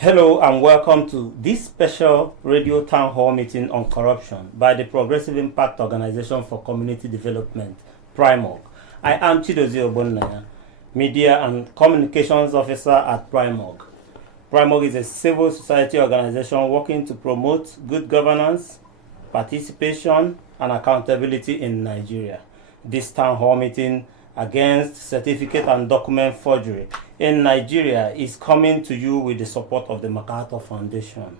Hello and welcome to this special radio town hall meeting on corruption by the Progressive Impact Organization for Community Development, PRIMOG. I am Chidozie Ogbonnaya, Media and Communications Officer at PRIMOG. PRIMOG is a civil society organization working to promote good governance, participation, and accountability in Nigeria. This town hall meeting against certificate and document forgery in Nigeria is coming to you with the support of the MacArthur Foundation.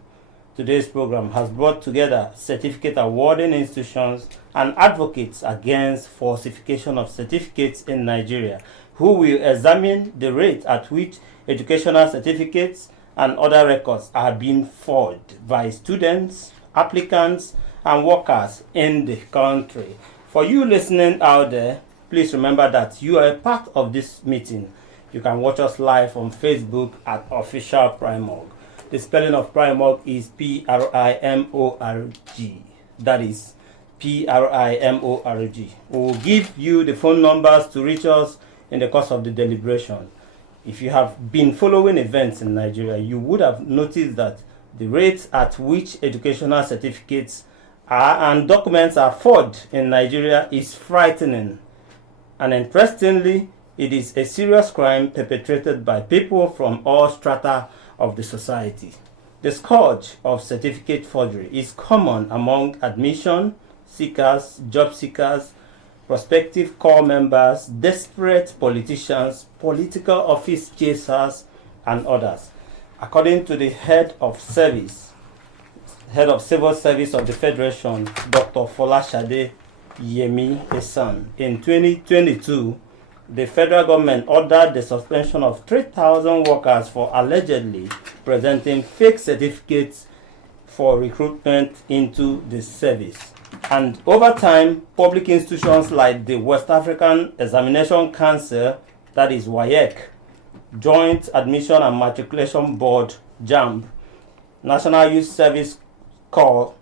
Today's program has brought together certificate awarding institutions and advocates against falsification of certificates in Nigeria, who will examine the rate at which educational certificates and other records are being forged by students, applicants, and workers in the country. For you listening out there, please remember that you are a part of this meeting. You can watch us live on Facebook at Official PRIMOG. The spelling of PRIMOG is P-R-I-M-O-R-G. That is P-R-I-M-O-R-G. We will give you the phone numbers to reach us in the course of the deliberation. If you have been following events in Nigeria, you would have noticed that the rates at which educational certificates and documents are forged in Nigeria is frightening. And interestingly, it is a serious crime perpetrated by people from all strata of the society. The scourge of certificate forgery is common among admission seekers, job seekers, prospective corps members, desperate politicians, political office chasers, and others. According to the head of civil service of the Federation, Dr. Folashade Yemi Esan, in 2022, the federal government ordered the suspension of 3,000 workers for allegedly presenting fake certificates for recruitment into the service. And over time, public institutions like the West African Examination Council, that is WAEC, Joint Admission and Matriculation Board, JAMB, National Youth Service Corps,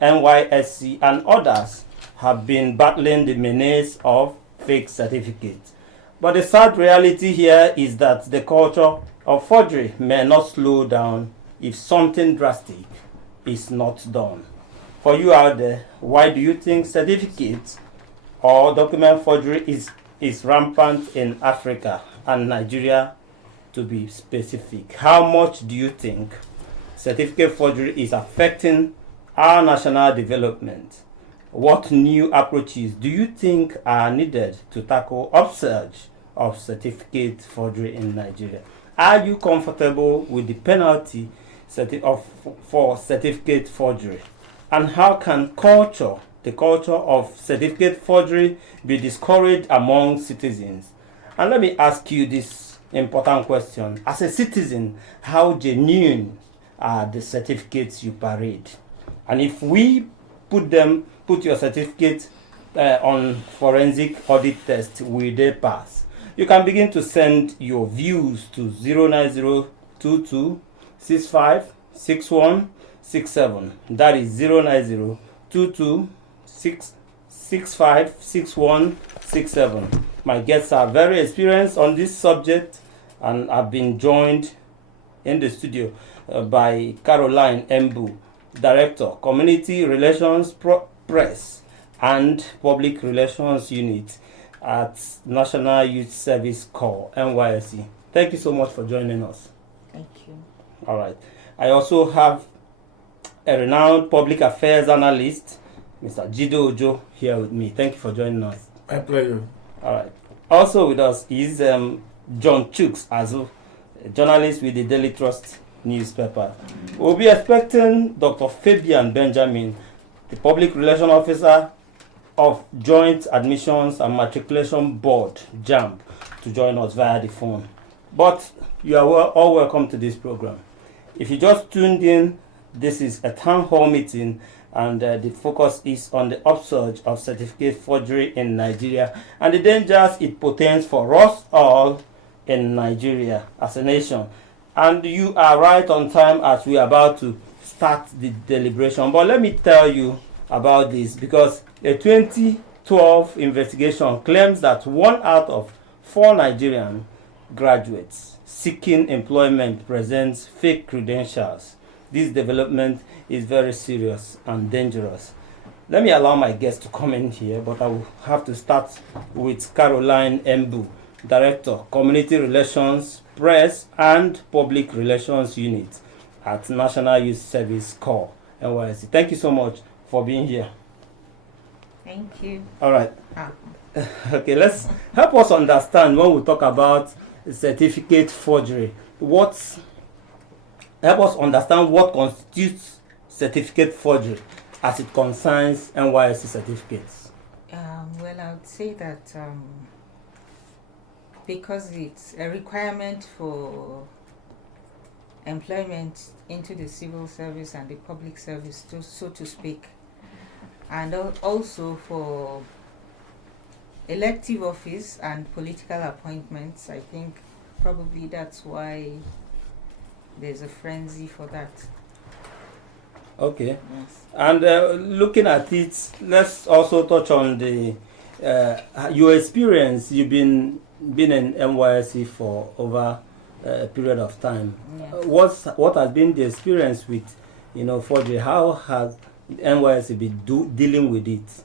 NYSC, and others have been battling the menace of fake certificates. But the sad reality here is that the culture of forgery may not slow down if something drastic is not done. For you out there, why do you think certificates or document forgery is rampant in Africa and Nigeria, to be specific? How much do you think certificate forgery is affecting our national development? What new approaches do you think are needed to tackle upsurge of certificate forgery in Nigeria? Are you comfortable with the penalty for certificate forgery? And how can the culture of certificate forgery be discouraged among citizens? And let me ask you this important question. As a citizen, how genuine are the certificates you parade? And if we put your certificate on forensic audit test, will they pass? You can begin to send your views to 09022656167. That is 09022656167. My guests are very experienced on this subject, and I've been joined in the studio by Caroline Embu, Director, Community Relations Press and Public Relations Unit at National Youth Service Corps, NYSC. Thank you so much for joining us. Thank you. All right. I also have a renowned public affairs analyst, Mr. Jido Ojo, here with me. Thank you for joining us. My pleasure. All right. Also with us is John Chooks Azu, a journalist with the Daily Trust newspaper. We'll be expecting Dr. Fabian Benjamin, the Public Relations Officer of Joint Admissions and Matriculation Board, JAMB, to join us via the phone. But you are all welcome to this program. If you just tuned in, this is a town hall meeting, and the focus is on the upsurge of certificate forgery in Nigeria and the dangers it portends for us all in Nigeria as a nation. And you are right on time as we are about to start the deliberation. But let me tell you about this, because a 2012 investigation claims that 1 out of 4 Nigerians graduates seeking employment presents fake credentials. This development is very serious and dangerous. Let me allow my guests to come in here, but I will have to start with Caroline Mbu, Director, Community Relations, Press and Public Relations Unit at National Youth Service Corps, NYSC. Thank you so much for being here. Thank you. All right. Okay, let's help us understand when we talk about certificate forgery. Help us understand what constitutes certificate forgery as it concerns NYSC certificates. Well, I would say that because it's a requirement for employment into the civil service and the public service, so to speak, and also for elective office and political appointments, I think probably that's why there's a frenzy for that. Okay. Yes. And looking at it, let's also touch on your experience. You've been in NYSC for over a period of time. Yes. What has been the experience with forgery? How has NYSC been dealing with it?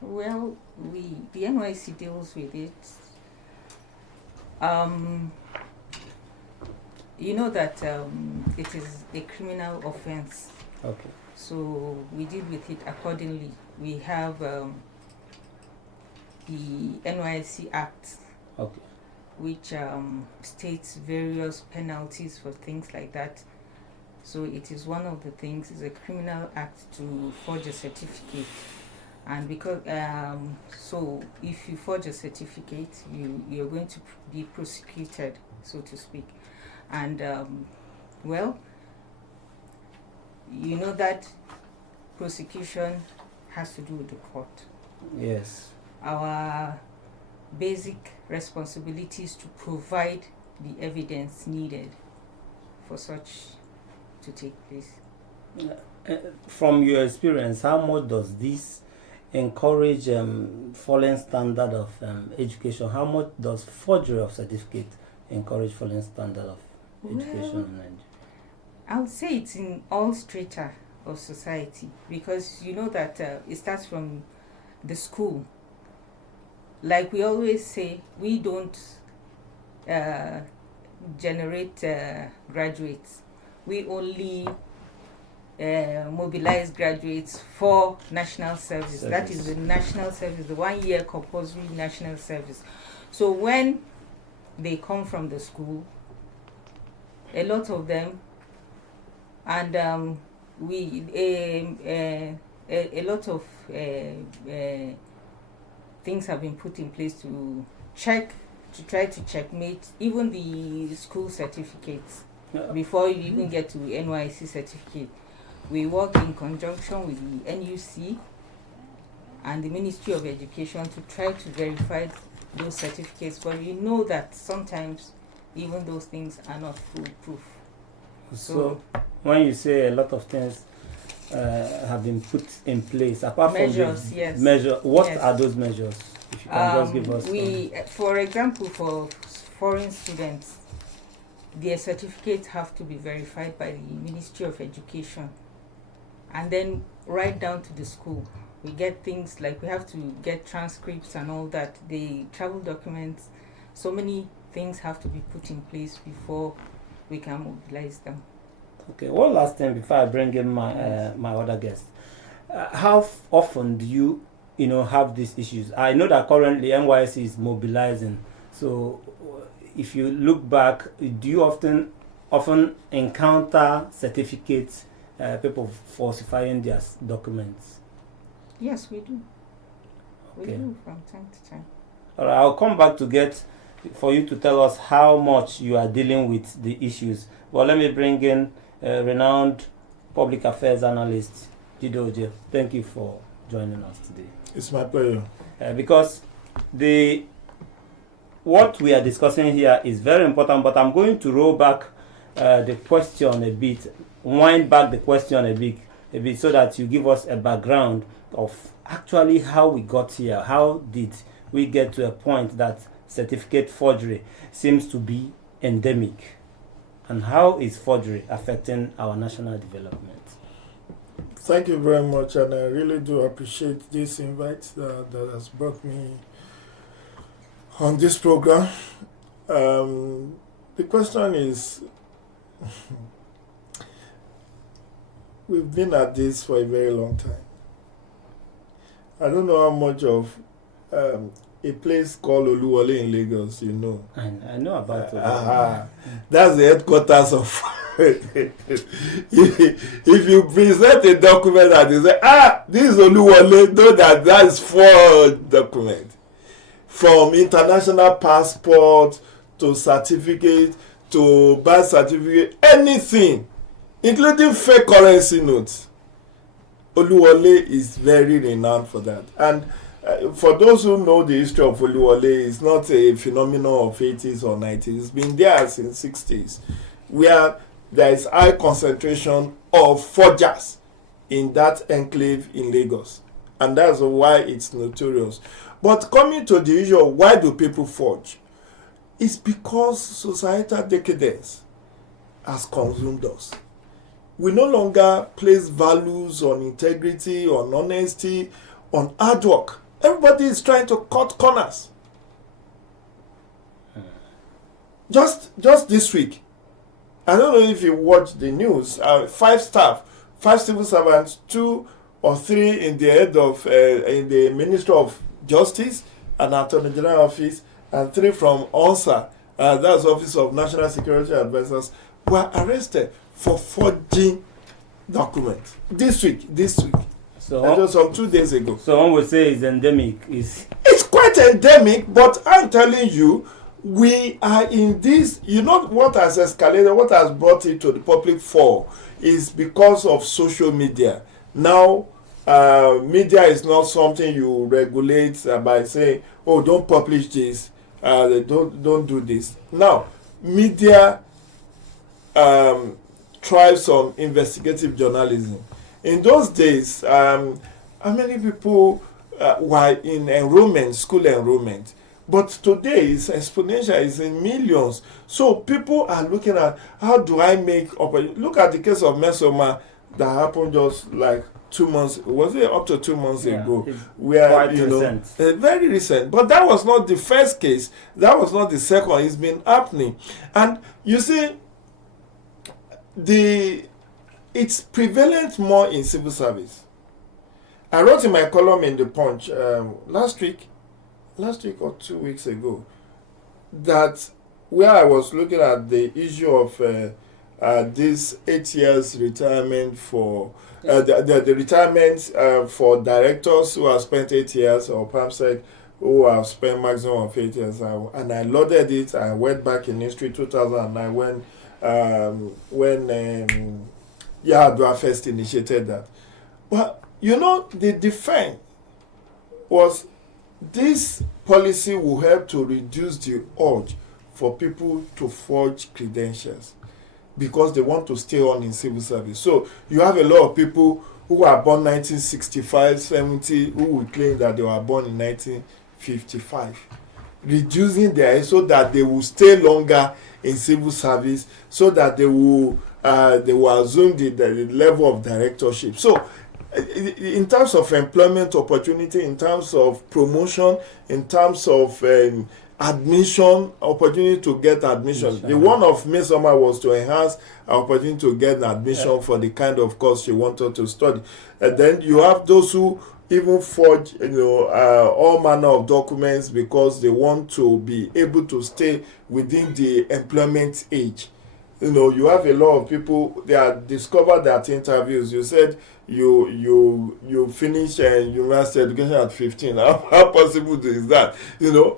Well, the NYSC deals with it. You know that it is a criminal offense. Okay. So we deal with it accordingly. We have the NYSC Act, okay, which states various penalties for things like that. So it is one of the things, it's a criminal act to forge a certificate. And because so if you forge a certificate, you're going to be prosecuted, so to speak. And well, you know that prosecution has to do with the court. Yes. Our basic responsibility is to provide the evidence needed for such to take place. From your experience, how much does this encourage falling standard of education? How much does forgery of certificate encourage falling standard of education in Nigeria? I would say it's in all strata of society, because you know that it starts from the school. Like we always say, we don't generate graduates. We only mobilize graduates for national service. That is the national service, the 1 year compulsory national service. So when they come from the school, a lot of them, and a lot of things have been put in place to try to checkmate even the school certificates. Before you even get to NYSC certificate. We work in conjunction with the NUC and the Ministry of Education to try to verify those certificates, but we know that sometimes even those things are not foolproof. So when you say a lot of things have been put in place, apart measures, from yes. What yes. are those measures? If you can just give us for example, for foreign students, their certificates have to be verified by the Ministry of Education, and then right down to the school. We get things like we have to get transcripts and all that, the travel documents. So many things have to be put in place before we can mobilize them. Okay, one last thing before I bring in my other guest. How often do you have these issues? I know that currently NYSC is mobilizing. So if you look back, do you often encounter certificates, people falsifying their documents? Yes, we do. Okay. We do from time to time. All right, I'll come back for you to tell us how much you are dealing with the issues. Well, let me bring in renowned public affairs analyst, Jidoje. Thank you for joining us today. It's my pleasure. Because what we are discussing here is very important, but I'm going to roll back the question a bit, wind back the question a bit so that you give us a background of actually how we got here. How did we get to a point that certificate forgery seems to be endemic. And how is forgery affecting our national development? Thank you very much, and I really do appreciate this invite that has brought me on this program. The question is, we've been at this for a very long time. I don't know how much of a place called Oluwole in Lagos, you know. I know about it. That's the headquarters of. If you present a document and they say, this is Oluwole, know that is forged document. From international passport to certificate to birth certificate, anything, including fake currency notes. Oluwole is very renowned for that. And for those who know the history of Oluwole, it's not a phenomenon of 80s or 90s. It's been there since 60s, where there is high concentration of forgers in that enclave in Lagos. And that's why it's notorious. But coming to the issue of why do people forge, it's because societal decadence has consumed us. We no longer place values on integrity, on honesty, on hard work. Everybody is trying to cut corners. Just this week, I don't know if you watched the news, 5 civil servants, 2 or 3 in the head of, in the Ministry of Justice and Attorney General Office, and 3 from ONSA, that's Office of National Security Advisors, were arrested for forging documents this week. So just some 2 days ago. So one would say it's endemic. It's quite endemic, but I'm telling you, we are in this. You know what has escalated, what has brought it to the public fore is because of social media. Now, media is not something you regulate by saying, "Oh, don't publish this, don't do this." Now, media thrives on investigative journalism. In those days, how many people were in school enrollment? But today it's exponential, it's in millions. So people are looking at how do I make up. Look at the case of Mesoma that happened just like 2 months, was it up to 2 months ago? Where, quite recent. Very recent. But that was not the first case. That was not the second. It's been happening. And you see, it's prevalent more in civil service. I wrote in my column in the Punch last week or 2 weeks ago, that where I was looking at the issue of this 8 years retirement for the retirement for directors who have spent 8 years, or PAMSEC who have spent maximum of 8 years, and I loaded it. I went back in history 2009 when Yahadua first initiated that. But you know, the defense was this policy will help to reduce the urge for people to forge credentials because they want to stay on in civil service. So you have a lot of people who were born 1965, 70, who will claim that they were born in 1955, reducing their age so that they will stay longer in civil service, so that they will assume the level of directorship. So in terms of employment opportunity, in terms of promotion, in terms of admission, opportunity to get admission. The one of Mesoma was to enhance our opportunity to get an admission for the kind of course she wanted to study. And then you have those who even forge, all manner of documents because they want to be able to stay within the employment age. You have a lot of people, they are discovered at interviews. You said you finish university education at 15. How possible is that?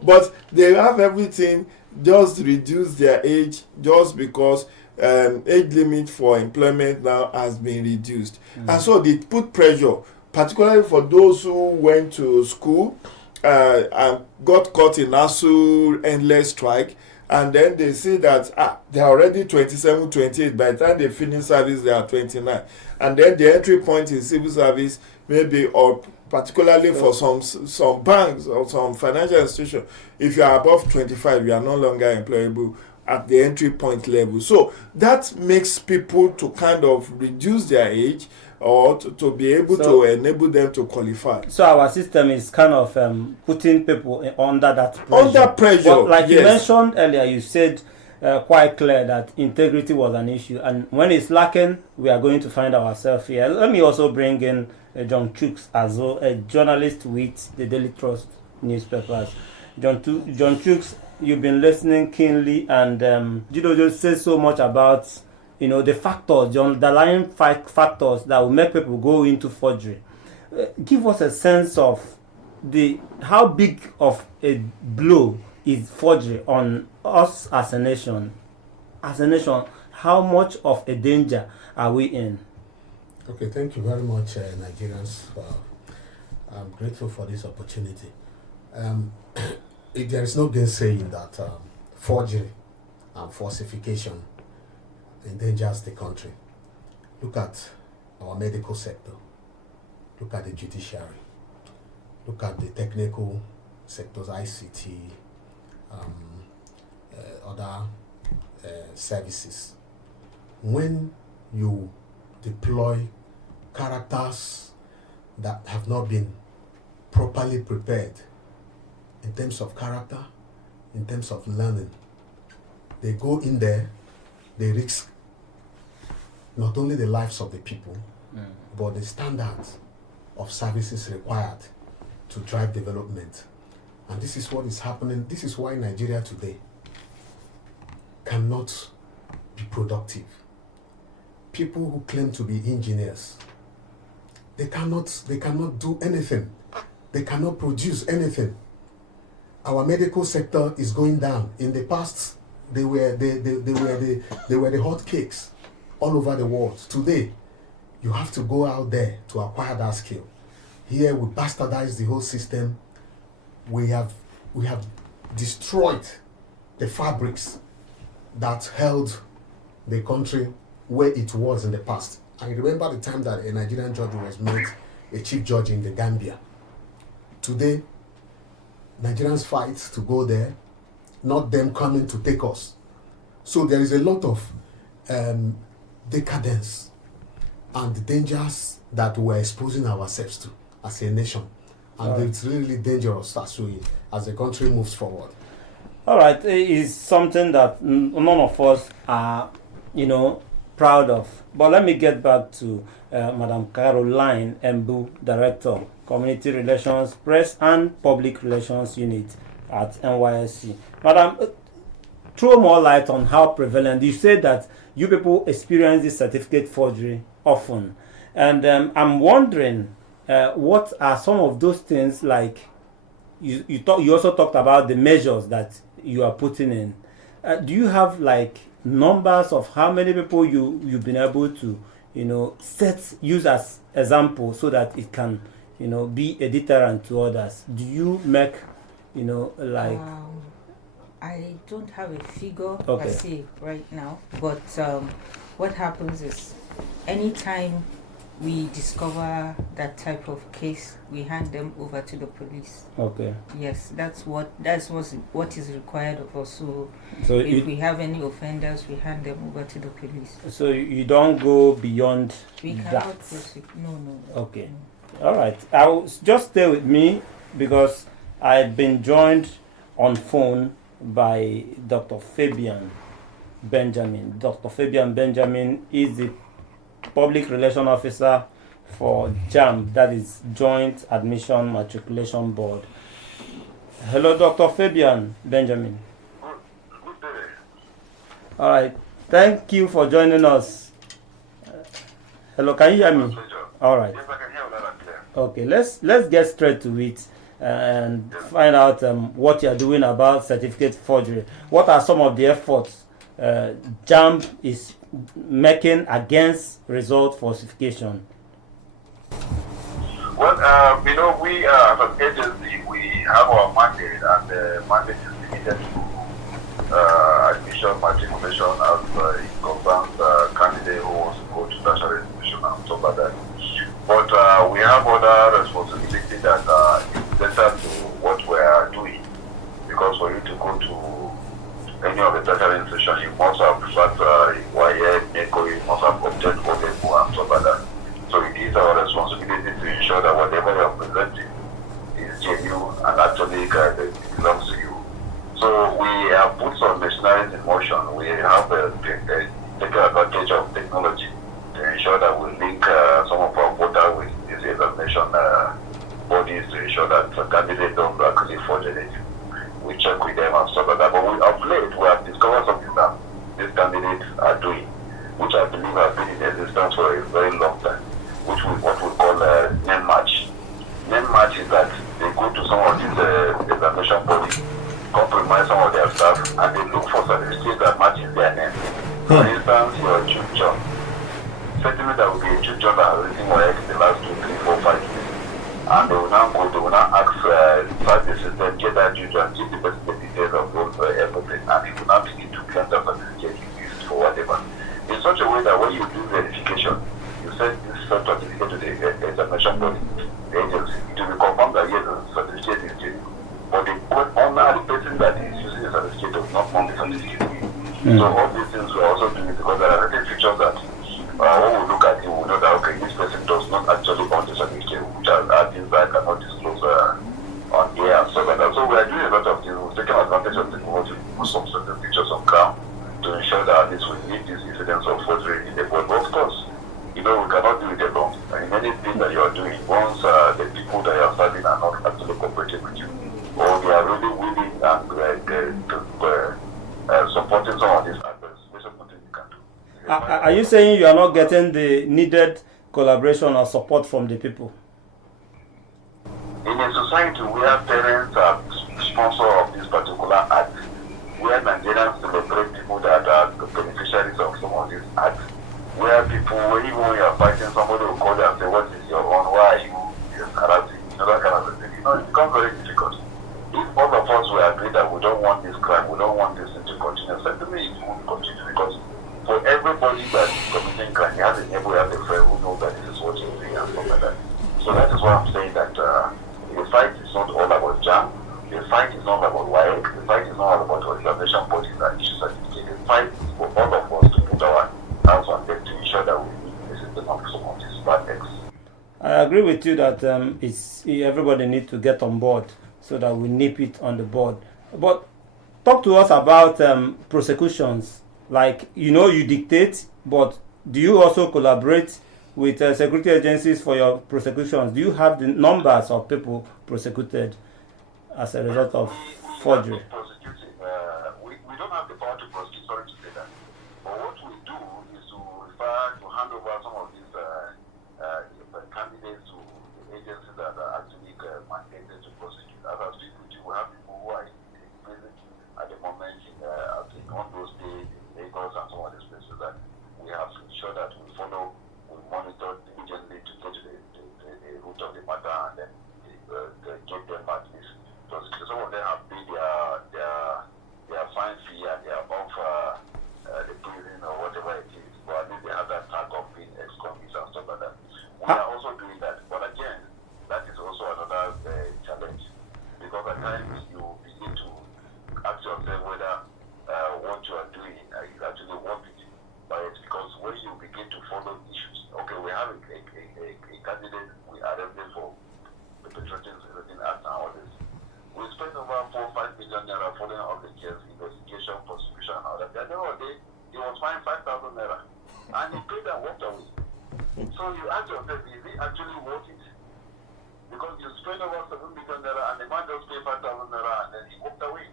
But they have everything, just reduce their age just because age limit for employment now has been reduced. And so they put pressure, particularly for those who went to school and got caught in ASU endless strike. And then they see that they are already 27, 28. By the time they finish service, they are 29. And then the entry point in civil service may be up particularly for some banks or some financial institutions. If you are above 25, you are no longer employable at the entry point level. So that makes people to kind of reduce their age or to be able to enable them to qualify. So our system is kind of putting people under that pressure. Under pressure, but like you yes. mentioned earlier, you said quite clear that integrity was an issue, and when it's lacking, we are going to find ourselves here. Let me also bring in John Chooks as well, a journalist with the Daily Trust newspapers. John Chooks, you've been listening keenly, and just says so much about the factors, the underlying factors that will make people go into forgery. Give us a sense of how big of a blow is forgery on us as a nation. As a nation, how much of a danger are we in? Okay, thank you very much, Nigerians. I'm grateful for this opportunity. There is no gainsaying that forgery and falsification endangers the country. Look at our medical sector. Look at the judiciary. Look at the technical sectors, ICT, other services. When you deploy characters that have not been properly prepared in terms of character, in terms of learning, they go in there, they risk not only the lives of the people, but the standards of services required to drive development. And this is what is happening. This is why Nigeria today cannot be productive. People who claim to be engineers, they cannot do anything. They cannot produce anything. Our medical sector is going down. In the past, they were the hot cakes all over the world. Today, you have to go out there to acquire that skill. Here we bastardize the whole system. We have destroyed the fabrics that held the country where it was in the past. I remember the time that a Nigerian judge was made a chief judge in the Gambia. Today, Nigerians fight to go there, not them coming to take us. So there is a lot of decadence and the dangers that we're exposing ourselves to as a nation. And it's really dangerous as the country moves forward. All right, it is something that none of us are, proud of. But let me get back to Madam Caroline Mbu, Director, Community Relations, Press and Public Relations Unit at NYSC. Madam, throw more light on how prevalent. You said that you people experience this certificate forgery often. And I'm wondering, what are some of those things, like you also talked about the measures that you are putting in. Do you have like numbers of how many people you've been able to use as example so that it can be a deterrent to others? Do you make I don't have a figure per se right now, but what happens is anytime we discover that type of case, we hand them over to the police. Okay. Yes, that's what is required of us. So if we have any offenders, we hand them over to the police. So you don't go beyond we that. Cannot proceed. No. Okay. No. All right. I'll just stay with me because I've been joined on phone by Dr. Fabian Benjamin. Dr. Fabian Benjamin is the Public Relations Officer for JAM, that is Joint Admission Matriculation Board. Hello, Dr. Fabian Benjamin. Good day. All right. Thank you for joining us. Hello, can you hear me? All right. Yes, I can hear you loud and clear. Okay, let's get straight to it and find out what you are doing about certificate forgery. What are some of the efforts JAM is making against result falsification? Well, we as an agency, we have our mandate, and the mandate is limited to admission, matriculation, as it concerns candidate who wants to go to tertiary institution and stuff like that. But we have other responsibilities forgery. We check with them and stuff like that. But of late, we have discovered something that these candidates are doing, which I believe have been in existence for a very long time, which what we call name match. Name match is that they go to some of these examination bodies, compromise some of their staff, and they look for certificates that matches their name. For instance, you're Jude John. Certainly there will be a Jude John that has written work in the last 2, 3, 4, 5 years. And they will now ask, start the system, get that Jude John, give the person the details of those everything, and it will now begin to claim that certificate used for whatever. In such a way that when you do verification, you send this certificate to the examination body, the agency, it will be confirmed that yes, the certificate is genuine. But the owner, the person that is using the certificate does not want the certificate. So all these things we are also doing because there are certain features that when we look at it, we know that okay, this person does not actually own the certificate, which are things that I cannot disclose on air and stuff like that. So we are doing a lot of things. We're taking advantage of technology to put some certain features on ground to ensure that at least we need this incidence of forgery in the board. But of course, we cannot do it alone. In anything that you are doing, once the people that you are serving are not actually cooperating with you, or they are really willing and supporting some of these efforts, there's something you can do. Are you saying you are not getting the needed collaboration or support from the people? In a society where parents are sponsors of this particular act, where Nigerians celebrate people that are the beneficiaries of some of these acts, where people, even when you are fighting, somebody will call you and say, what is your own, why are you harassing, that kind of thing. It becomes very difficult. If all of us will agree that we don't want this crime, we don't want this thing to continue, certainly it won't continue because for everybody that is committing crime, you have a neighbor, you have a friend who knows that this is what you're doing and stuff like that. So that is why I'm saying that the fight is not all about jam, the fight is not about WIAC, the fight is not all about organization bodies and issues certificate. The fight is for all of us to put our hands on them to ensure that we meet the system of some of these bad acts. I agree with you that everybody needs to get on board so that we nip it on the board. But talk to us about prosecutions. Like, you dictate, but do you also collaborate with security agencies for your prosecutions? Do you have the numbers of people prosecuted as a result of forgery? We don't have the power to prosecute, sorry to say that. But what we do is to refer to hand over some of these candidates to the agencies that are actually mandated to prosecute. As I speak with you, we have people who are in prison at the moment in Ondo State, in Lagos, and some of these places that we have to ensure that we follow, we monitor diligently to get to the root of the matter and then get them at least prosecuted. Some of them have paid their fine fee and they are above the prison or whatever it is. But at least they have that tag of being ex-convicts and stuff like that. We are also doing that. But again, that is also another challenge. Because at times you begin to ask yourself whether what you are doing is actually worth it. But because when you begin to follow issues, okay, we have a candidate, we arrested for the Patriotism Act and all this. We spent over 4 or 5 million naira following up the case, investigation, prosecution, and all that. At the end of the day, he was fined 5,000 naira. And he paid and walked away. So you ask yourself, is it actually worth it? Because you spend over 7 million naira and the man just paid 5,000 naira and then he walked away.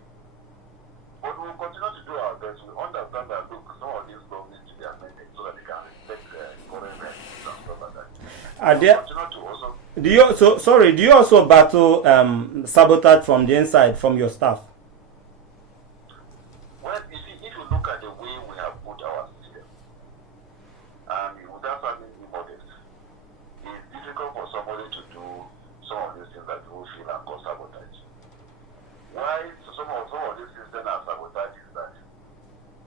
But we will continue to do our best. We understand that, look, some of these laws need to be amended so that they can respect foreign rights and stuff like that. Do you also battle sabotage from the inside, from your staff? Well, if you look at the way we have put our system, without having modest, it's difficult for somebody to do some of these things that people feel and cause sabotage. Why some of these systems are sabotage is that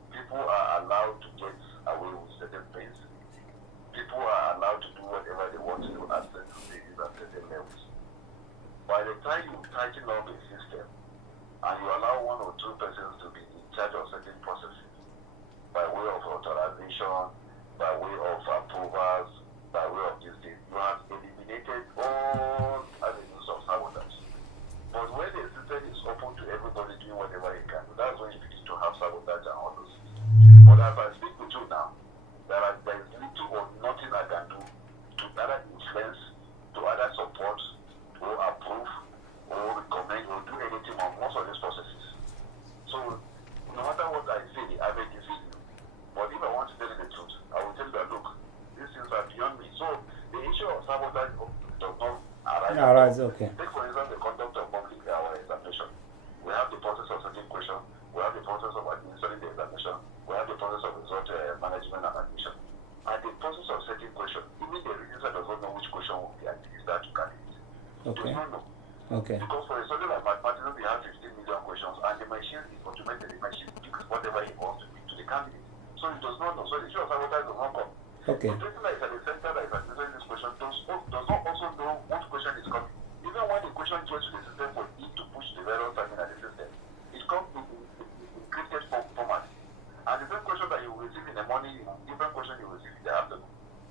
people are allowed to get away with certain things. People are allowed to do whatever they want to do at certain stages at certain levels. By the time you tighten up the system and you allow 1 or 2 persons to be in charge of certain processes by way of authorization, by way of approvals, by way of this thing, you have eliminated all avenues of sabotage. But when the system is open to everybody doing whatever he can do, that's when you begin to have sabotage and all those things. But as I speak with you now, there is little or nothing I can do to either influence, to either support, or approve, or recommend, or do anything All right, okay. Take for example the conduct of public examination. We have the process of setting question. We have the process of administering the examination. We have the process of result management and admission. And the process of setting question, even the register does not know which question will be administered to candidates. Okay. Does not know. Okay. Because for a study like mathematics, we have 15 million questions, and the machine is automated. The machine picks whatever it wants to pick to the candidate. So it does not know. So the issue of sabotage does not come. Okay. The person that is at the center that is administering this question does not also know what question is coming. Even when the question gets to the system for it to push the various timing at the system, it comes in encrypted format. And the same question that you will receive in the morning, different question you will receive in the afternoon.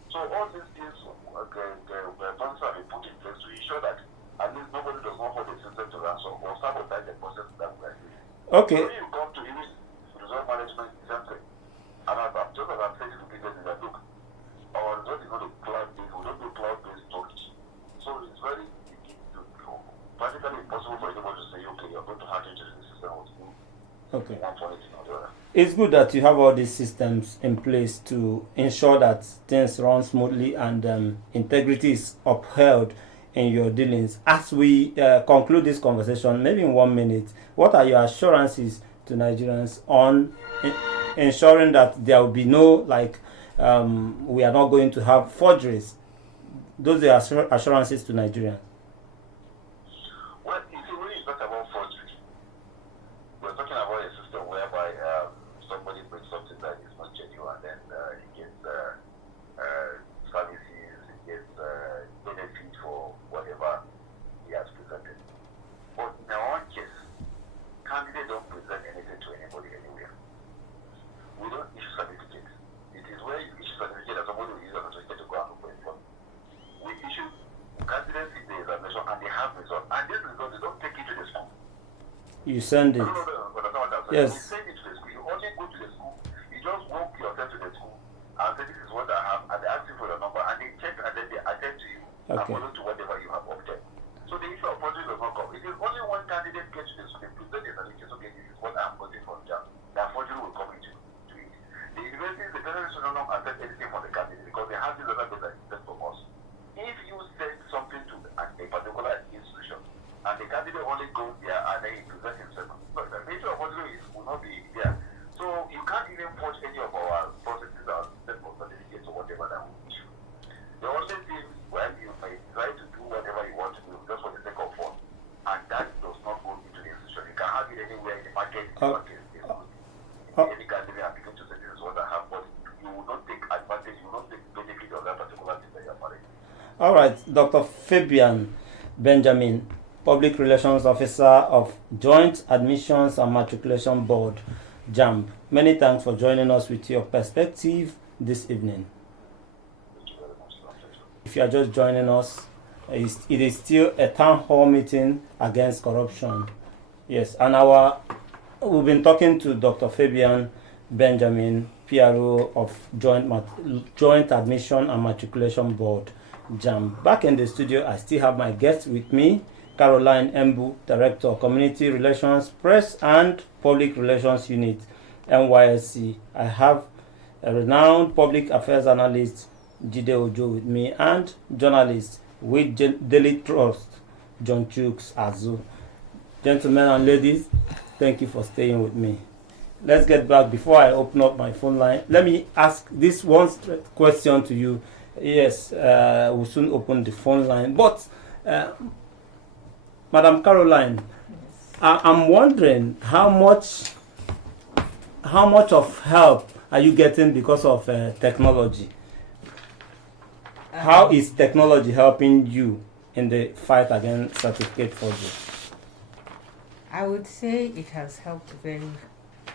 So all these things, the process have been put in place to ensure that at least nobody does not hold the system to ransom or sabotage the process that we are doing. Okay. So when you come to even result management, the same thing. And just as I'm saying to people is that look, our result is not a cloud-based, we don't do cloud-based storage. So it's very practically impossible for anybody to say, okay, you're going to hack into the system or do Okay. one for anything or the other. It's good that you have all these systems in place to ensure that things run smoothly and integrity is upheld in your dealings. As we conclude this conversation, maybe in 1 minute, what are your assurances to Nigerians on ensuring that there will be no, we are not going to have forgeries? Those are assurances to Nigerians. Well, if it really is not about forgery, we're talking about a system whereby somebody brings something that is not genuine, and he gets services, he gets benefit for whatever he has presented. But in our own case, candidates don't present anything to anybody anywhere. We don't issue certificates. It is where you issue certificate that somebody will use a certificate to go and look for employment. We issue candidates in the examination and they have results. And these results, they don't take it to the school. You send it. I don't know what I'm saying. Yes. You send it to the school. You only go to the school. You just walk yourself to the school and say, this is what I have. And they ask you for the number. And they check and then they attend to you and Okay. follow to whatever you have opted. So the issue of forgery does not come. It is only one candidate gets to the school, they present the certificate, okay, this is what I'm voting for the job. That forgery will come into it. The universities, the parents should not accept anything from the candidate because they have this other data system from us. If you send something to a particular institution and the candidate only goes there and then he presents himself, the nature of forgery will not be there. So you can't even forge any of our processes or system of certificates or whatever that we issue. The only thing when you may try to do whatever you want to do just for the sake of fun, and that does not go into the institution. You can have it anywhere in the market, any candidate and begin to say this is what I have, but you will not take advantage, you will not take benefit of that particular thing that you are married. All right, Dr. Fabian Benjamin, Public Relations Officer of Joint Admissions and Matriculation Board, JAMB. Many thanks for joining us with your perspective this evening. Thank you very much. If you are just joining us, it is still a town hall meeting against corruption. Yes, and we've been talking to Dr. Fabian Benjamin, PRO of Joint Admission and Matriculation Board, JAMB. Back in the studio, I still have my guest with me, Caroline Embu, Director of Community Relations, Press and Public Relations Unit, NYSC. I have a renowned public affairs analyst, Jide Ojo, with me, and journalist with Daily Trust, John Chooks Azu. Gentlemen and ladies, thank you for staying with me. Let's get back. Before I open up my phone line, let me ask this one question to you. Yes, we'll soon open the phone line. But, Madam Caroline, I'm wondering how much of help are you getting because of technology? How is technology helping you in the fight against certificate forgery? I would say it has helped very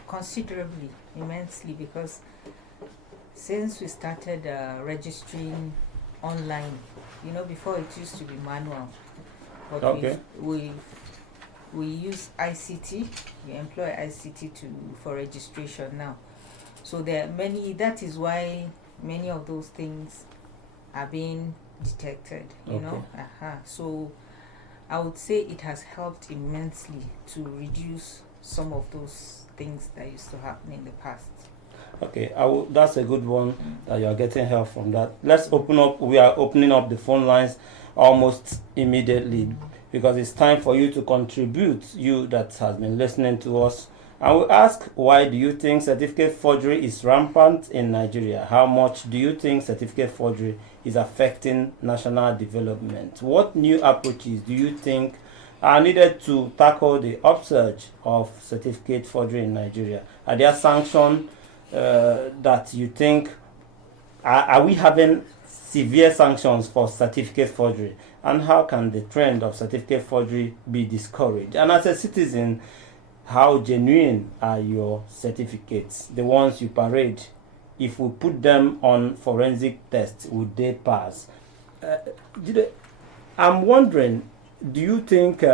considerably, immensely, because since we started registering online, before it used to be manual, but Okay. we use ICT, we employ ICT for registration now. So there are many, that is why many of those things are being detected, you know. So I would say it has helped immensely to reduce some of those things that used to happen in the past. Okay, that's a good one that you are getting help from that. Let's open up. We are opening up the phone lines almost immediately, because it's time for you to contribute, you that has been listening to us. I will ask, why do you think certificate forgery is rampant in Nigeria? How much do you think certificate forgery is affecting national development? What new approaches do you think are needed to tackle the upsurge of certificate forgery in Nigeria? Are there sanctions that you think, are we having severe sanctions for certificate forgery? And how can the trend of certificate forgery be discouraged? And as a citizen, how genuine are your certificates, the ones you parade? If we put them on forensic tests, would they pass? I'm wondering, do you think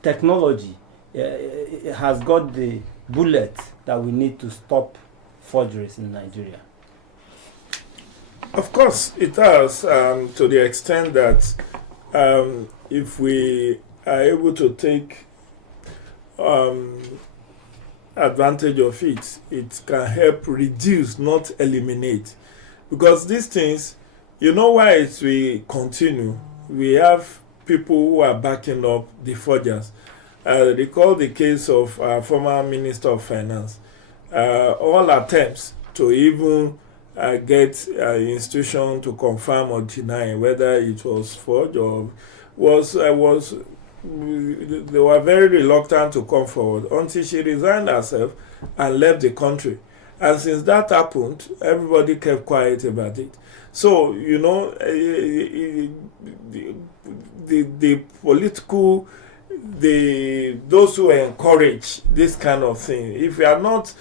technology has got the bullet that we need to stop forgeries in Nigeria? Of course, it has, to the extent that if we are able to take advantage of it, it can help reduce, not eliminate. Because these things, you know why we continue? We have people who are backing up the forgers. Recall the case of former Minister of Finance. All attempts to even get an institution to confirm or deny whether it was forged or they were very reluctant to come forward until she resigned herself and left the country. And since that happened, everybody kept quiet about it. So, you know, the political, those who encourage this kind of thing, if you are not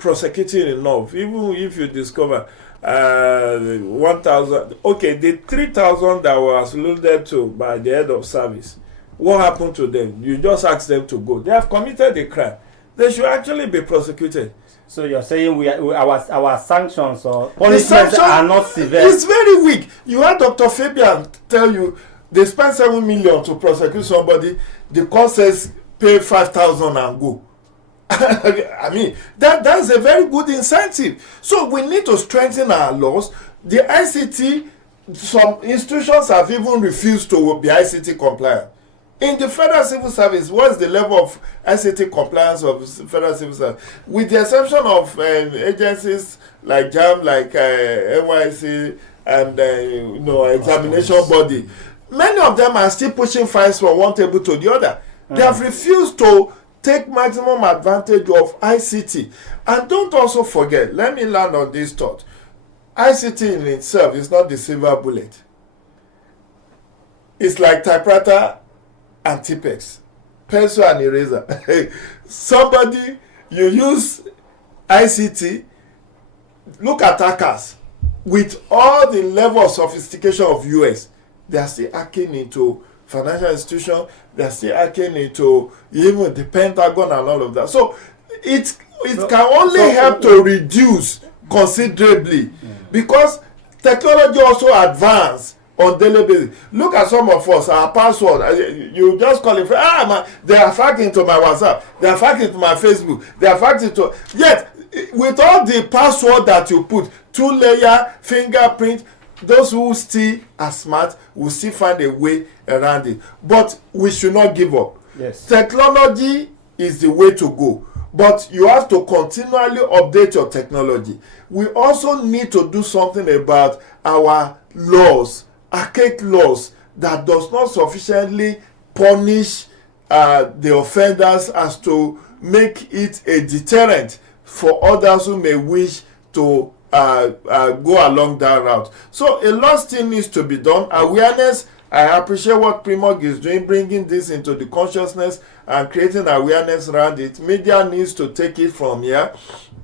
prosecuting enough, even if you discover 1,000, okay, the 3,000 that was alluded to by the head of service, what happened to them? You just ask them to go. They have committed a crime. They should actually be prosecuted. So you're saying our sanctions or punishments are not severe? It's very weak. You had Dr. Fabian tell you they spent 7 million to prosecute somebody. The court says pay 5,000 and go. I mean, that's a very good incentive. So we need to strengthen our laws. The ICT, some institutions have even refused to be ICT compliant. In the Federal Civil Service, what is the level of ICT compliance of Federal Civil Service? With the exception of agencies like JAM, like NYC, and examination body, many of them are still pushing files from one table to the other. They have refused to take maximum advantage of ICT. And don't also forget, let me land on this thought. ICT in itself is not the silver bullet. It's like typewriter and Tipex, pencil and eraser. Somebody, you use ICT, look at hackers. With all the level of sophistication of US, they are still hacking into financial institutions, they are still hacking into even the Pentagon and all of that. So it can only help to reduce considerably because technology also advanced on daily basis. Look at some of us, our password, you just call it, they are hacking to my WhatsApp, they are hacking to my Facebook, they are hacking to, yet with all the password that you put, 2-layer, fingerprint, those who still are smart will still find a way around it. But we should not give up. Yes. Technology is the way to go. But you have to continually update your technology. We also need to do something about our laws, archaic laws that does not sufficiently punish the offenders as to make it a deterrent for others who may wish to go along that route. So a lot still needs to be done. Awareness, I appreciate what Primog is doing, bringing this into the consciousness and creating awareness around it. Media needs to take it from here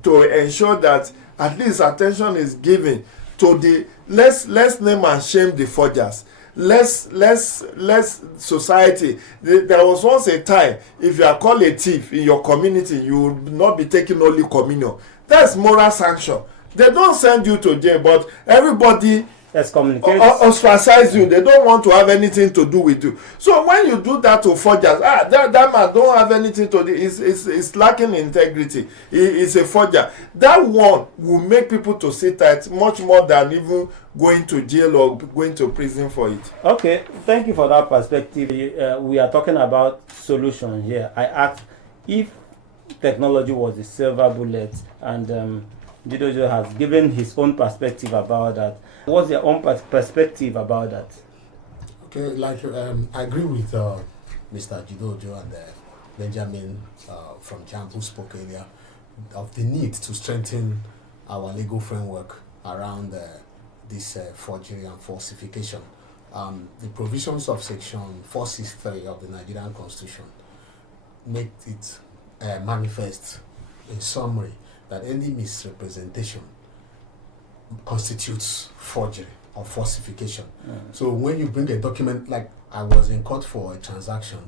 to ensure that at least attention is given to the let's name and shame the forgers. Less society. There was once a time, if you are called a thief in your community, you will not be taking Holy Communion. That's moral sanction. They don't send you to jail, but everybody excommunicate, ostracize you. They don't want to have anything to do with you. So when you do that to forgers, that man don't have anything to do. It's lacking integrity. It's a forger. That one will make people to sit tight much more than even going to jail or going to prison for it. Okay, thank you for that perspective. We are talking about solution here. I asked if technology was the silver bullet, and Jidojo has given his own perspective about that. What's your own perspective about that? Okay, like I agree with Mr. Jidojo and Benjamin from JAMB who spoke earlier of the need to strengthen our legal framework around this forgery and falsification. The provisions of Section 463 of the Nigerian Constitution make it manifest in summary that any misrepresentation constitutes forgery or falsification. So when you bring a document, like I was in court for a transaction,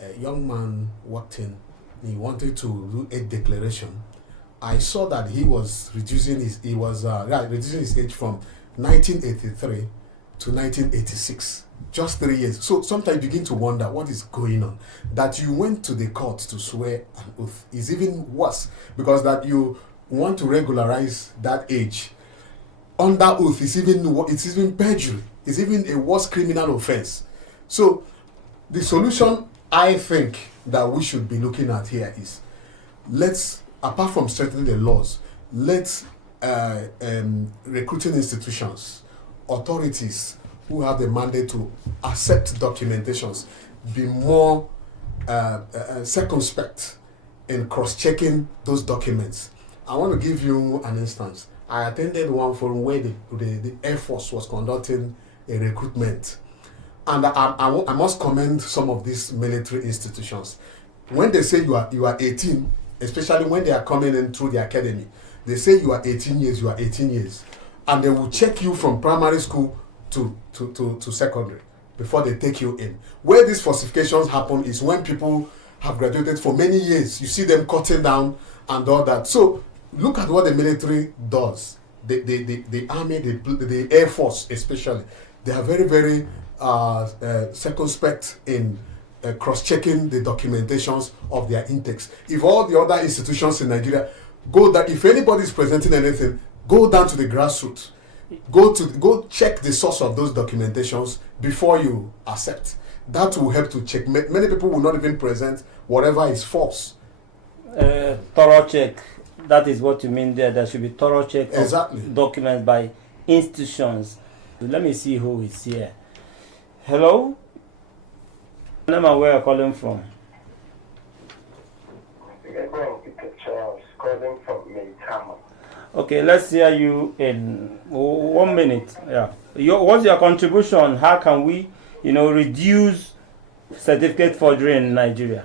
a young man walked in, he wanted to do a declaration. I saw that he was reducing his age from 1983 to 1986, just 3 years. So sometimes you begin to wonder what is going on. That you went to the court to swear an oath is even worse, because that you want to regularize that age under oath it's even perjury. It's even a worse criminal offense. So the solution I think that we should be looking at here is, let's, apart from strengthening the laws, let's recruiting institutions, authorities who have the mandate to accept documentations, be more circumspect in cross-checking those documents. I want to give you an instance. I attended one forum where the Air Force was conducting a recruitment. And I must commend some of these military institutions. When they say you are 18, especially when they are coming in through the academy, they say you are 18 years, you are 18 years. And they will check you from primary school to secondary before they take you in. Where these falsifications happen is when people have graduated for many years. You see them cutting down and all that. So look at what the military does. The army, the Air Force especially, they are very, very circumspect in cross-checking the documentations of their intakes. If all the other institutions in Nigeria go that, if anybody is presenting anything, go down to the grassroots, go check the source of those documentations before you accept. That will help to check. Many people will not even present whatever is false. Thorough check. That is what you mean there. There should be thorough check Exactly. of documents by institutions. Let me see who is here. Hello? Name and where you're calling from. Charles, calling from Maytama. Okay, let's hear you in 1 minute. Yeah. What's your contribution? How can we, reduce certificate forgery in Nigeria?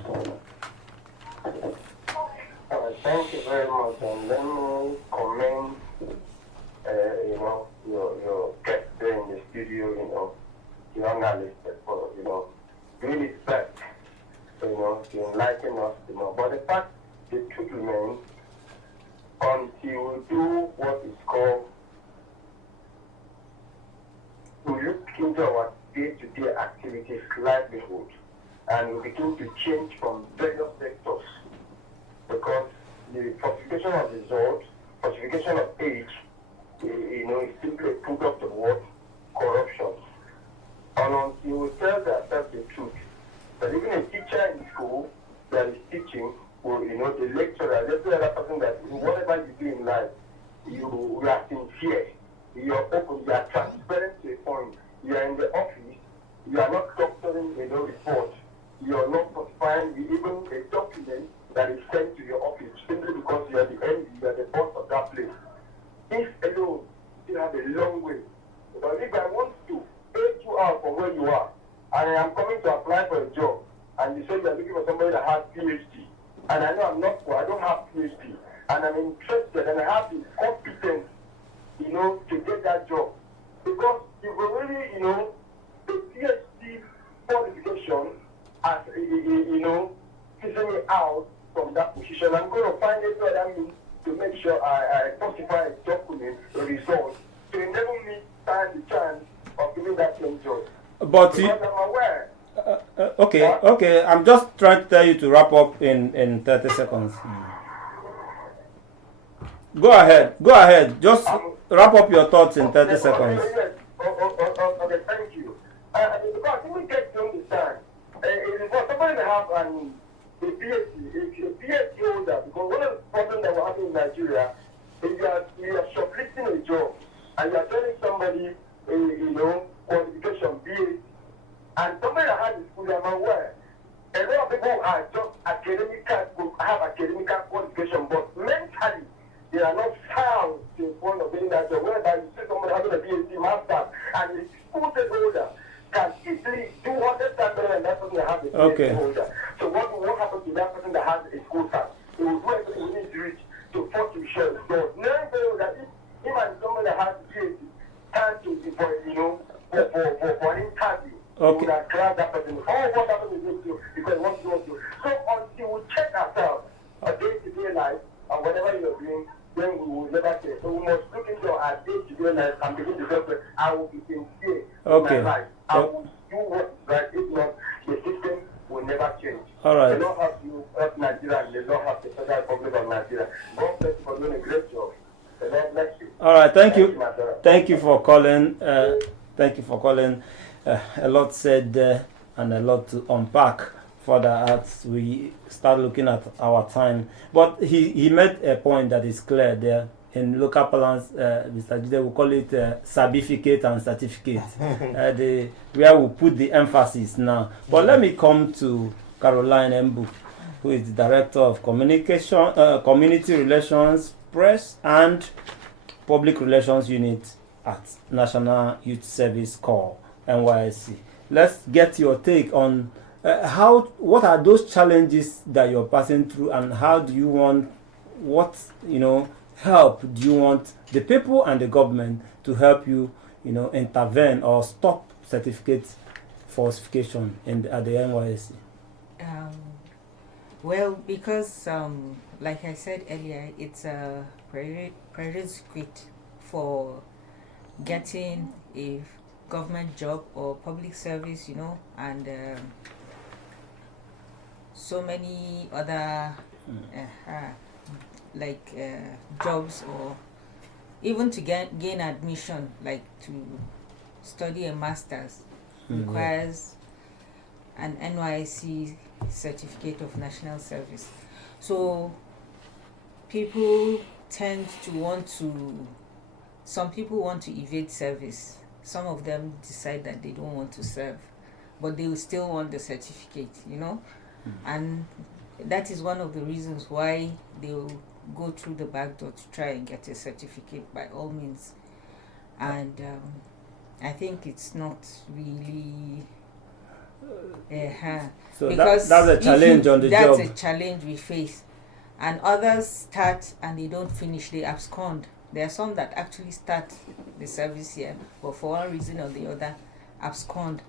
Thank you very much, and let me commend, your guest there in the studio, the analyst for, doing his best, to enlighten us, But the fact, the truth remains, until we do what is called, we look into our day-to-day activities, livelihood, and we begin to change from various sectors, because the falsification of results, falsification of age, is simply a product of what? Corruption. And until we tell ourselves the truth, that even a teacher in school that is teaching, or the lecturer, every other person that whatever you do in life, you are sincere, you are open, you are transparent to a point. You are in the office, you are not doctoring report, you are not falsifying even a document that is sent to your office simply because you are the MD, you are the boss of that place. This alone still have a long way. But if I want to 8 hours from where you are, and I am coming to apply for a job, and you say you are looking for somebody that has PhD, and I know I don't have PhD, and I'm interested, and I have the competence, to get that job. Because you've already, the PhD qualification as, fishing me out from that position. I'm going to find every other means to make sure I falsify a document, a result, to enable me to stand the chance of giving that same job. But Because I'm aware. okay. I'm just trying to tell you to wrap up in 30 seconds. Go ahead. Just wrap up your thoughts in 30 seconds. Yes. Okay, thank you. Because we get to understand, because somebody may have a PhD holder, because one of the problems that we're having in Nigeria is you are shoplifting a job, and you are telling somebody, qualification, PhD, and somebody that has a school, I'm aware. A lot of people are just have academic qualification, but mentally, they are not sound to the point of getting that job. Whereby you see somebody having a PhD master and the school holder can easily do 100 times better than that person that has a PhD holder. So what happens to that person that has a school card? He will do everything he needs to reach to force to share his doors. Knowing very well that if him and someone that has a PhD stand to be for an interview, we would have grabbed that person. All what that person is going to do because he wants to do. So until we check ourselves a day-to-day life and whatever you're doing, then we will never say. So we must look into our day-to-day life and begin to say, I will be sincere in my life. I will do what is right. If not, the system will never change. All right. They don't have to help Nigeria and they don't have the Federal Republic of Nigeria. God bless you for doing a great job. The Lord bless you. All right. Thank you. Thank you for calling. Thank you for calling. A lot said and a lot to unpack further as we start looking at our time. But he made a point that is clear there. In local parlance, Mr. Jide will call it certificate and certificate, where we put the emphasis now. But let me come to Caroline Mbu, who is the Director of Communication, Community Relations, Press and Public Relations Unit at National Youth Service Corps, NYSC. Let's get your take on what are those challenges that you're passing through, and how do you want, help do you want the people and the government to help you, intervene or stop certificate falsification at the NYSC? Well, because like I said earlier, it's a prerequisite for getting a government job or public service, and so many other jobs, or even to gain admission, like to study a master's, requires an NYSC certificate of national service. So people tend to some people want to evade service. Some of them decide that they don't want to serve, but they will still want the certificate, and that is one of the reasons why they will go through the back door to try and get a certificate by all means. And I think it's not really so because that's a challenge on the job. That's a challenge we face. And others start and they don't finish, they abscond. There are some that actually start the service here, but for one reason or the other, abscond.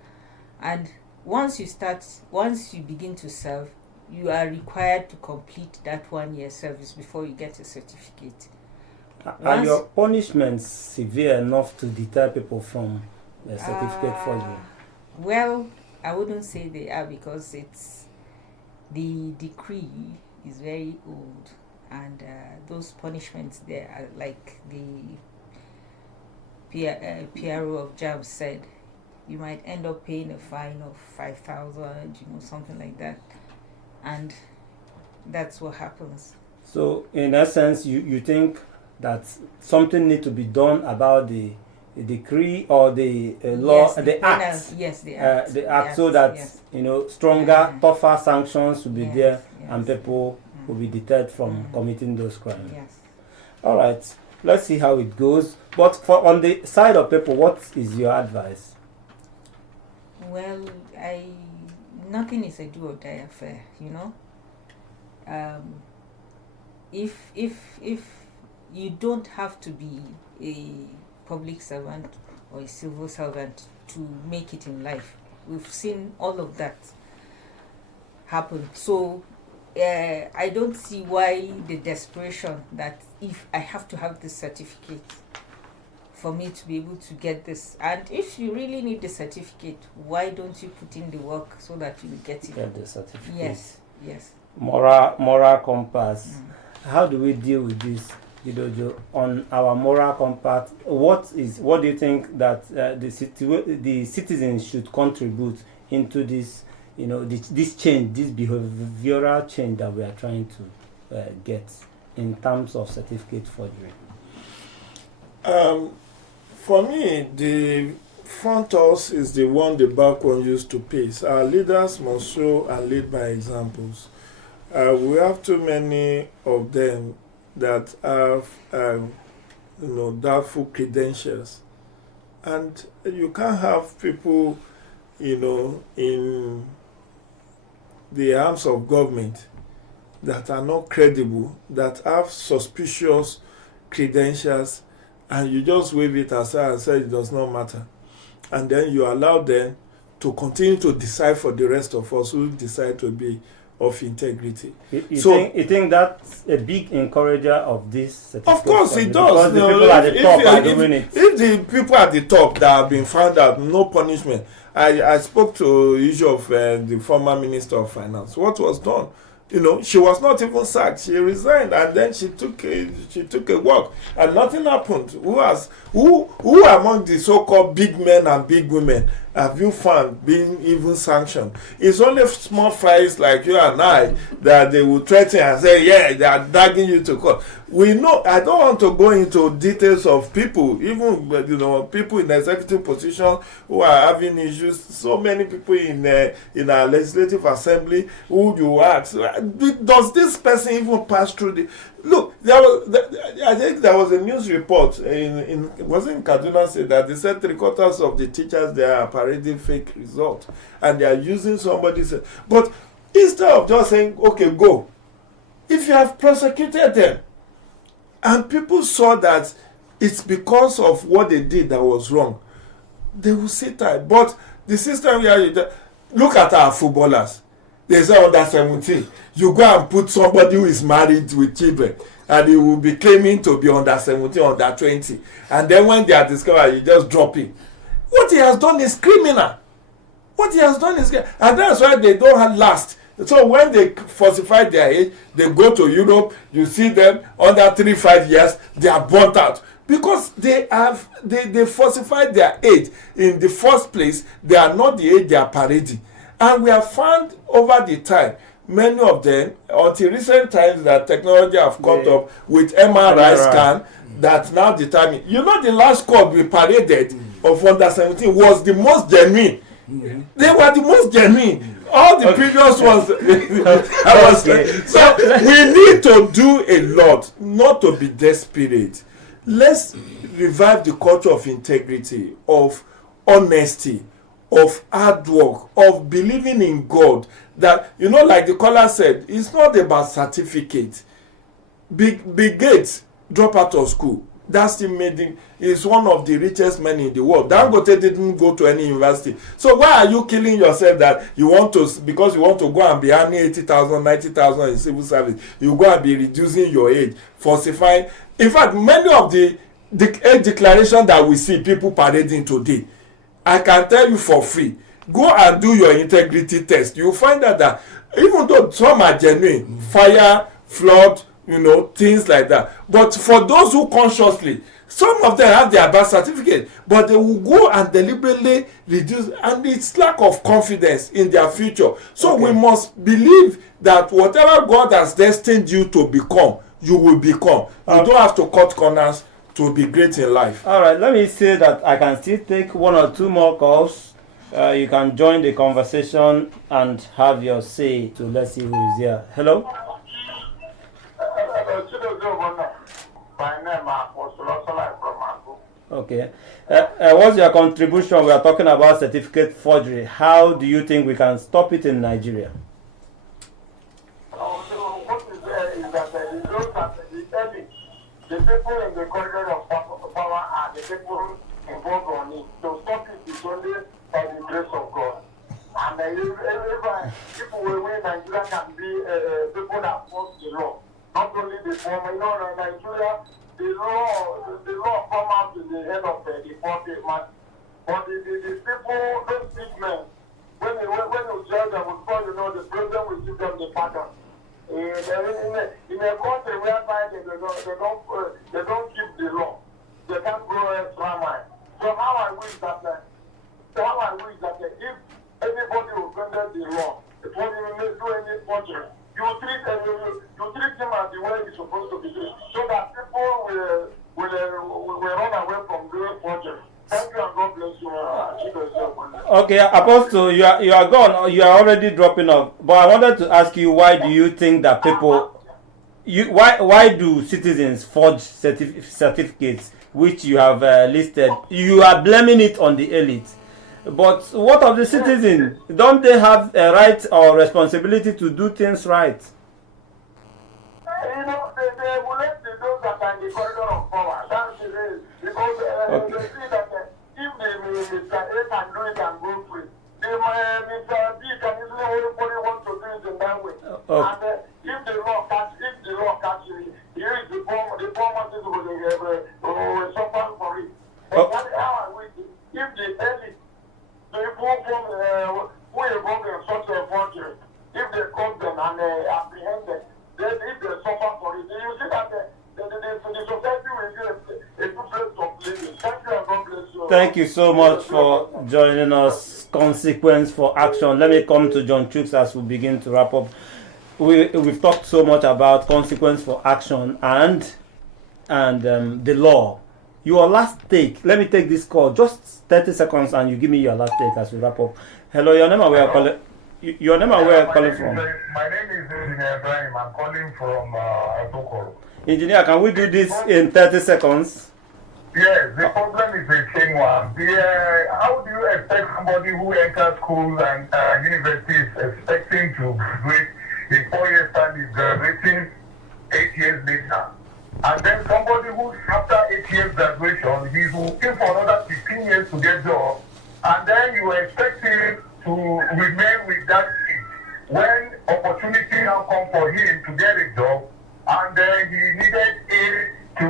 And once you begin to serve, you are required to complete that 1 year service before you get a certificate. Are your punishments severe enough to deter people from a certificate forgery? Well, I wouldn't say they are, because the decree is very old, and those punishments there are like the PRO of JAB said, you might end up paying a fine of 5,000, something like that, and that's what happens. So in essence, you think that something needs to be done about the decree or the law, yes, the act. Yes, the act. So that stronger, tougher sanctions will be there, and people will be deterred from committing those crimes. Yes. All right, let's see how it goes. But on the side of people, what is your advice? Well, nothing is a do or die affair, If you don't have to be a public servant or a civil servant to make it in life. We've seen all of that happen. So I don't see why the desperation that if I have to have this certificate for me to be able to get this. And if you really need the certificate, why don't you put in the work so that you will get it? Get the certificate. Yes. Moral compass. How do we deal with this, Idojo, on our moral compass? What do you think that the citizens should contribute into this, this change, this behavioral change that we are trying to get in terms of certificate forgery? For me, the front horse is the one the back one used to pace. Our leaders must show and lead by examples. We have too many of them that have, doubtful credentials, and you can't have people, in the arms of government that are not credible, that have suspicious credentials, and you just wave it aside and say it does not matter. And then you allow them to continue to decide for the rest of us who decide to be of integrity. You think that's a big encourager of this certificate? Of course it does. Because the people at the top are doing it. If the people at the top that have been found out, no punishment. I spoke to the issue of the former Minister of Finance. What was done? She was not even sacked. She resigned, and then she took a walk, and nothing happened. Who among the so-called big men and big women have you found being even sanctioned? It's only small fries like you and I that they will threaten and say, yeah, they are dragging you to court. We know. I don't want to go into details of people, even people in executive position who are having issues. So many people in our legislative assembly who you ask, does this person even pass through the? Look, I think there was a news report was in Kaduna State that they said 3/4 of the teachers they are parading fake results, and they are using somebody's. But instead of just saying, okay, go, if you have prosecuted them, and people saw that it's because of what they did that was wrong, they will sit tight. But the system where look at our footballers. They say under 17. You go and put somebody who is married with children, and he will be claiming to be under 17, under 20. And then when they are discovered, you just drop him. What he has done is criminal. And that's why they don't have last. So when they falsify their age, they go to Europe, you see them under 3-5 years, they are burnt out. Because they falsified their age. In the first place, they are not the age they are parading. And we have found over the time, many of them, until recent times, that technology have caught up with MRI scan that now determine. The last court we paraded of under 17 was the most genuine. They were the most genuine. All the previous ones. So we need to do a lot, not to be desperate. Let's revive the culture of integrity, of honesty, of hard work, of believing in God. That, like the caller said, it's not about certificate. Bill Gates dropped out of school. That still made him, he's one of the richest men in the world. Dangote didn't go to any university. So why are you killing yourself that because you want to go and be earning 80,000, 90,000 in civil service, you go and be reducing your age, falsifying. In fact, many of the age declaration that we see people parading today, I can tell you for free, go and do your integrity test. You'll find out that even though some are genuine, fire, flood, things like that. But for those who consciously, some of them have their birth certificate, but they will go and deliberately reduce, and it's lack of confidence in their future. So we must believe that whatever God has destined you to become, you will become. You don't have to cut corners to be great in life. All right, let me say that I can still take one or two more calls. You can join the conversation and have your say. So let's see who is here. Hello? Okay. What's your contribution? We are talking about certificate forgery. How do you think we can stop it in Nigeria? What is there is that the people in the corridor of power are the people involved on it. To stop it is only by the grace of God. And people will win Nigeria can be people that follow the law. Not only the former, Nigeria the law come out in the end of the 40 months. But the people, those big men, when you judge them, the president will give them the pattern. In a country whereby they don't keep the law, they can't go extra mile. So how I wish that if anybody who offended the law, before you may do any forgery, you treat him as the way he's supposed to be treated, so that people will run away from doing forgery. Thank you and God bless you. Okay, Apostle, you are gone. You are already dropping off. But I wanted to ask you, why do you think that people, why do citizens forge certificates which you have listed? You are blaming it on the elite. But what of the citizens? Don't they have a right or responsibility to do things right? They emulate those that are in the corridor of power. That's the reason. Because they see that if Mr. A can do it and go free, Mr. B can easily everybody want to do it in that way. And if the law catches you, here is the poor masses will suffer for it. But that's how I wish it. If the elite, the people who are involved in such a forgery, if they caught them and apprehend them, then if they suffer for it, you see that the society will be a good place of living. Thank you and God bless you. Thank you so much for joining us. Consequence for action. Let me come to John Chooks as we begin to wrap up. We've talked so much about consequence for action and the law. Your last take. Let me take this call. Just 30 seconds, and you give me your last take as we wrap up. Hello, your name and where you're calling. Your name and where you're calling from. My name is Engineer Ibrahim. I'm calling from Atokoro. Engineer, can we do this in 30 seconds? Yes, the problem is a chain one. How do you expect somebody who enters schools and universities expecting to graduate in 4 years' time is graduating 8 years later? And then somebody who's after 8 years graduation, he's looking for another 15 years to get a job, and then you expect him to remain with that seat when opportunity now come for him to get a job, and then he needed to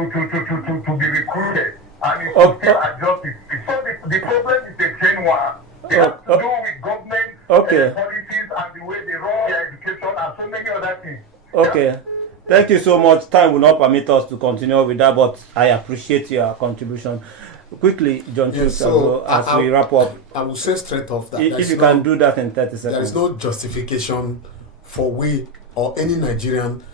be recruited, and he could still adjust it. So the problem is a chain one. It has to do with government policies and the way they run their education and so many other things. Okay. Yeah? Thank you so much. Time will not permit us to continue with that, but I appreciate your contribution. Quickly, John Chooks, as we wrap up. I will say straight off that if you can do that in 30 seconds. There is no justification for we or any Nigerian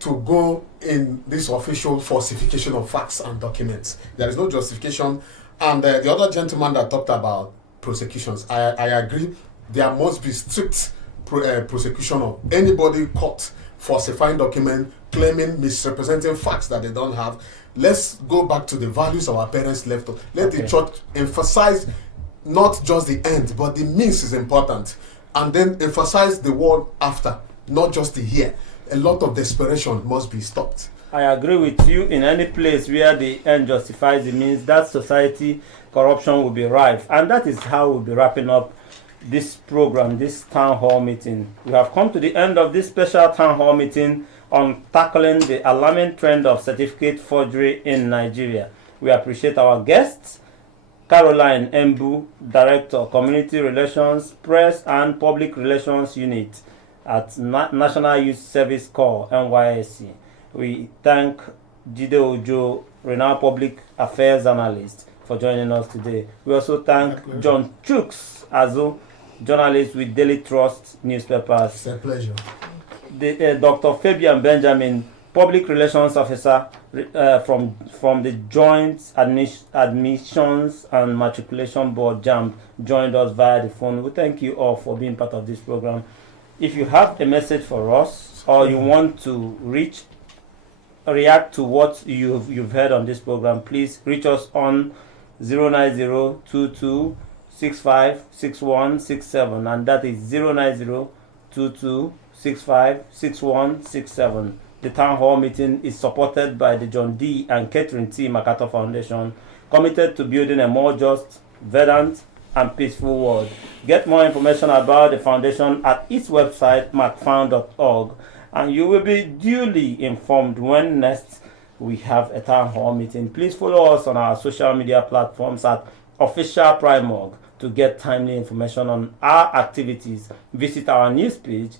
to go in this official falsification of facts and documents. There is no justification. And the other gentleman that talked about prosecutions, I agree. There must be strict prosecution of anybody caught falsifying document, claiming, misrepresenting facts that they don't have. Let's go back to the values our parents left us. Let the church emphasize not just the end, but the means is important. And then emphasize the word after, not just the here. A lot of desperation must be stopped. I agree with you. In any place where the end justifies the means, that society corruption will be rife. And that is how we'll be wrapping up this program, this town hall meeting. We have come to the end of this special town hall meeting on tackling the alarming trend of certificate forgery in Nigeria. We appreciate our guests, Caroline Embu, Director, Community Relations, Press and Public Relations Unit at National Youth Service Corps, NYSC. We thank Jide Ojo, renowned public affairs analyst, for joining us today. We also thank John Chooks, Azu, journalist with Daily Trust newspapers. It's a pleasure. Dr. Fabian Benjamin, public relations officer from the Joint Admissions and Matriculation Board, JAMB, joined us via the phone. We thank you all for being part of this program. If you have a message for us or you want to react to what you've heard on this program, please reach us on 09022656167, and that is 09022656167. The town hall meeting is supported by the John D. and Catherine T. MacArthur Foundation, committed to building a more just, verdant, and peaceful world. Get more information about the foundation at its website, macfound.org, and you will be duly informed when next we have a town hall meeting. Please follow us on our social media platforms at Official Primorg to get timely information on our activities. Visit our news page,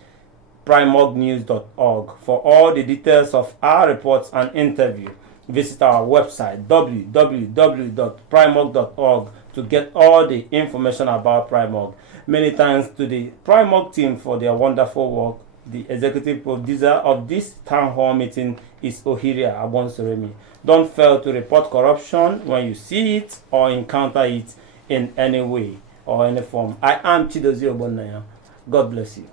primorgnews.org, for all the details of our reports and interview. Visit our website, www.primorg.org, to get all the information about Primorg. Many thanks to the Primorg team for their wonderful work. The executive producer of this town hall meeting is Ohiria Abonsoremi. Don't fail to report corruption when you see it or encounter it in any way or any form. I am Chidozie Obonnaya. God bless you.